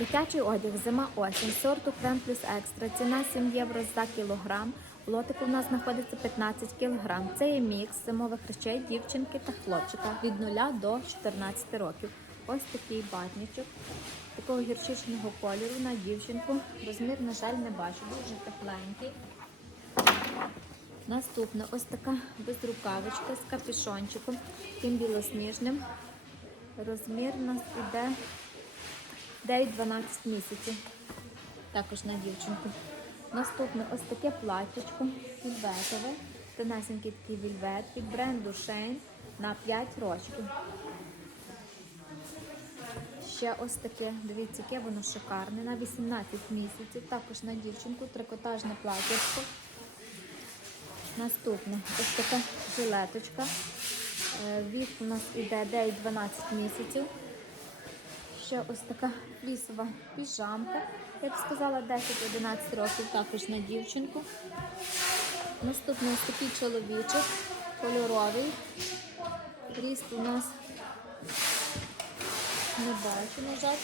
Дитячий одяг, зима осінь, сорту крем плюс екстра. Ціна 7 євро за кілограм. Лотику в нас знаходиться 15 кілограм. Це є мікс зимових речей дівчинки та хлопчика від 0 до 14 років. Ось такий батничок такого гірчичного кольору на дівчинку. Розмір, на жаль, не бачу. Дуже тепленький. Наступне ось така безрукавочка з капюшончиком, таким білосніжним. Розмір у нас іде 9-12 місяців. Також на дівчинку. Наступне ось таке платтячко вільветове. Тонесенький такий вільвет від бренду Shane на 5 років. Ще ось таке, дивіться, яке воно шикарне, на 18 місяців. Також на дівчинку трикотажне платтячко. Наступне ось така жилеточка. Е, Вік у нас іде 9-12 місяців. Ще ось така флісова піжамка. Я б сказала 10-11 років також на дівчинку. Наступний ось такий чоловічок, кольоровий. Ріст у нас не бачу, на жаль.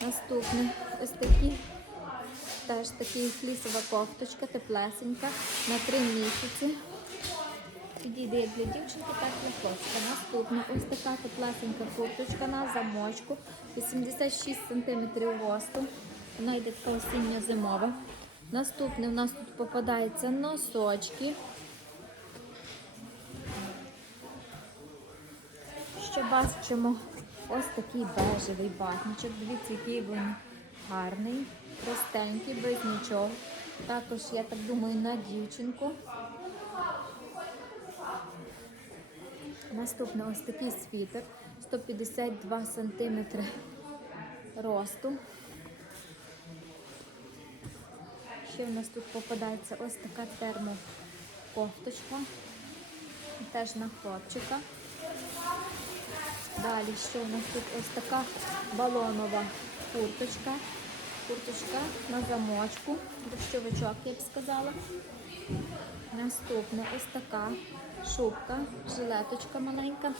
Наступний ось такий, теж такий флісова кофточка, теплесенька на 3 місяці. Підійде як для дівчинки, так і для хлопчика. Наступна ось така теплесенька курточка на замочку, 86 см росту. Вона йде така осінньо-зимова. Наступне у нас тут попадаються носочки. Ще бачимо ось такий бежевий батничок. Дивіться, який він гарний, простенький, без нічого. Також, я так думаю, на дівчинку. Наступний ось такий світер, 152 см росту. Ще в нас тут попадається ось така термокофточка, теж на хлопчика. Далі що у нас тут ось така балонова курточка. Курточка на замочку, дощовичок, я б сказала. Наступна ось така шубка, жилеточка маленька.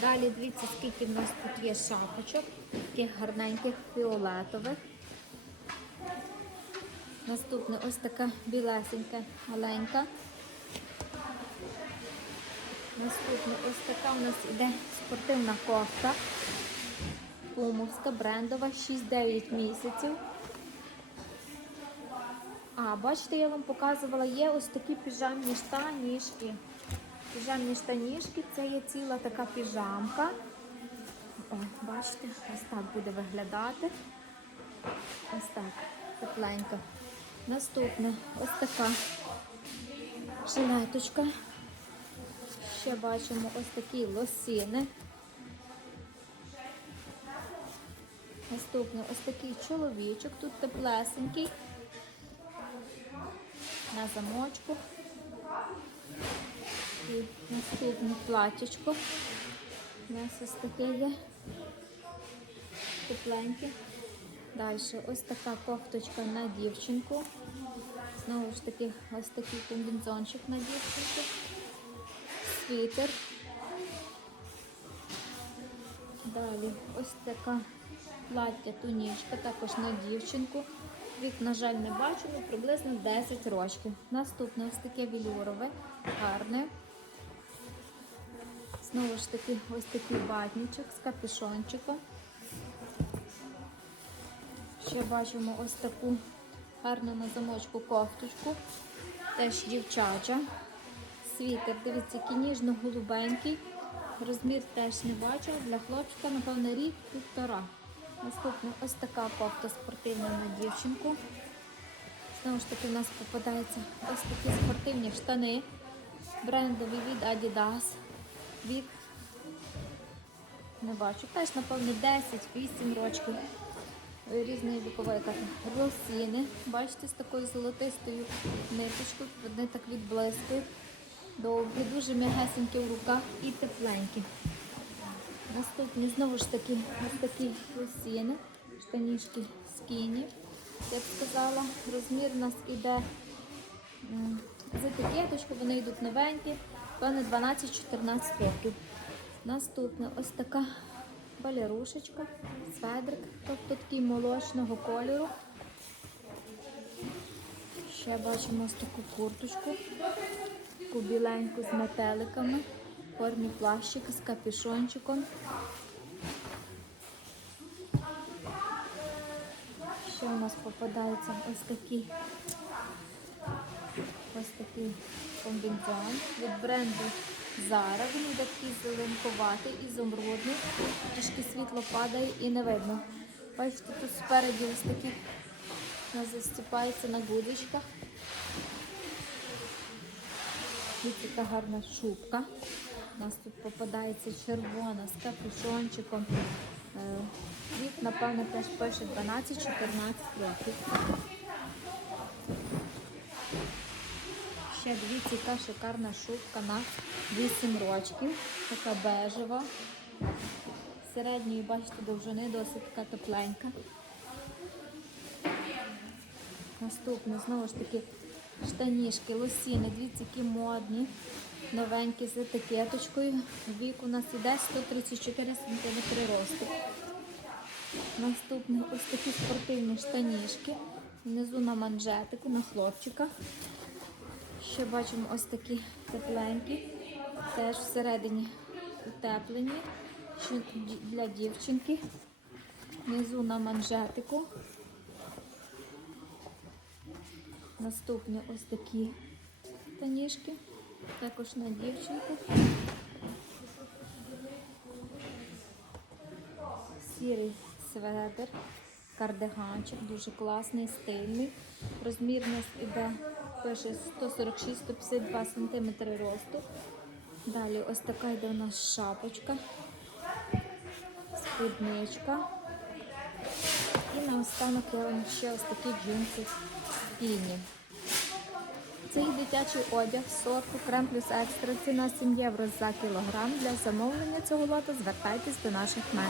Далі дивіться, скільки в нас тут є шапочок, таких гарненьких фіолетових. Наступна ось така білесенька, маленька. Наступна ось така у нас іде спортивна кофта. Пумовська, брендова, 6-9 місяців. А, бачите, я вам показувала, є ось такі піжамні штанішки. Піжамні штанішки, це є ціла така піжамка. О, бачите, ось так буде виглядати. Ось так, тепленько. Наступне ось така жилеточка. Ще бачимо ось такі лосіни. Наступне ось такий чоловічок, тут теплесенький. На замочку. І наступне платічко. У нас ось таке є тепленьке. Далі ось така кофточка на дівчинку. Знову ж таки, ось такий комбінзончик на дівчинку. Світер. Далі ось така плаття тунічка, також на дівчинку. Вік, на жаль, не але приблизно 10 років. Наступне ось таке вілюрове, гарне. Знову ж таки, ось такий батничок з капюшончиком. Ще бачимо ось таку гарну на замочку кофточку. Теж дівчача. Світер, дивіться, який ніжно-голубенький. Розмір теж не бачу. Для хлопчика, напевно, рік півтора. Наступна ось така кофта спортивна на дівчинку. Знову ж таки, у нас попадаються ось такі спортивні штани. Брендові від Adidas. Від не бачу. Теж, напевно, 10-8 років. Різної вікової. Лосіни. Бачите, з такою золотистою ниточкою. Вони так відблискують. Довгі, дуже м'ягесенькі в руках і тепленькі. Наступні знову ж таки ось такі лосіни, штанішки скіні. Я б сказала, розмір у нас іде м, з етикеточки, вони йдуть новенькі, певне 12-14 років. Наступна ось така балерушечка, сведрик, тобто такий молочного кольору. Ще бачимо ось таку курточку, таку біленьку з метеликами, в формі плащика з капюшончиком. Ще у нас попадається ось такий ось такий комбінзон від бренду Zara. Він буде такий зеленкуватий, ізумрудний. Трішки світло падає і не видно. Бачите, тут спереді ось такі застіпається на гудочках. Ось така гарна шубка. У нас тут попадається червона з капюшончиком. Е, Вік, напевно, теж пише 12-14 років. Ще дивіться, яка шикарна шубка на 8 рочків. Така бежева. Середньої, бачите, довжини досить така тепленька. Наступне, знову ж таки, штанішки, лосіни, дивіться, які модні, новенькі з етикеточкою. Вік у нас іде 134 см росту. Наступне ось такі спортивні штанішки. Внизу на манжетику, на хлопчика. Ще бачимо ось такі тепленькі, теж всередині утеплені, для дівчинки. Внизу на манжетику. Наступні ось такі таніжки, також на дівчинку. Сірий светр, кардиганчик, дуже класний, стильний. Розмірність іде, пише 146-152 см росту. Далі ось така йде у нас шапочка, спідничка. І наостанок я вам ще ось такі джинси спільні. Цей дитячий одяг сорту крем плюс екстра. Ціна 7 євро за кілограм. Для замовлення цього лота звертайтесь до наших менеджерів.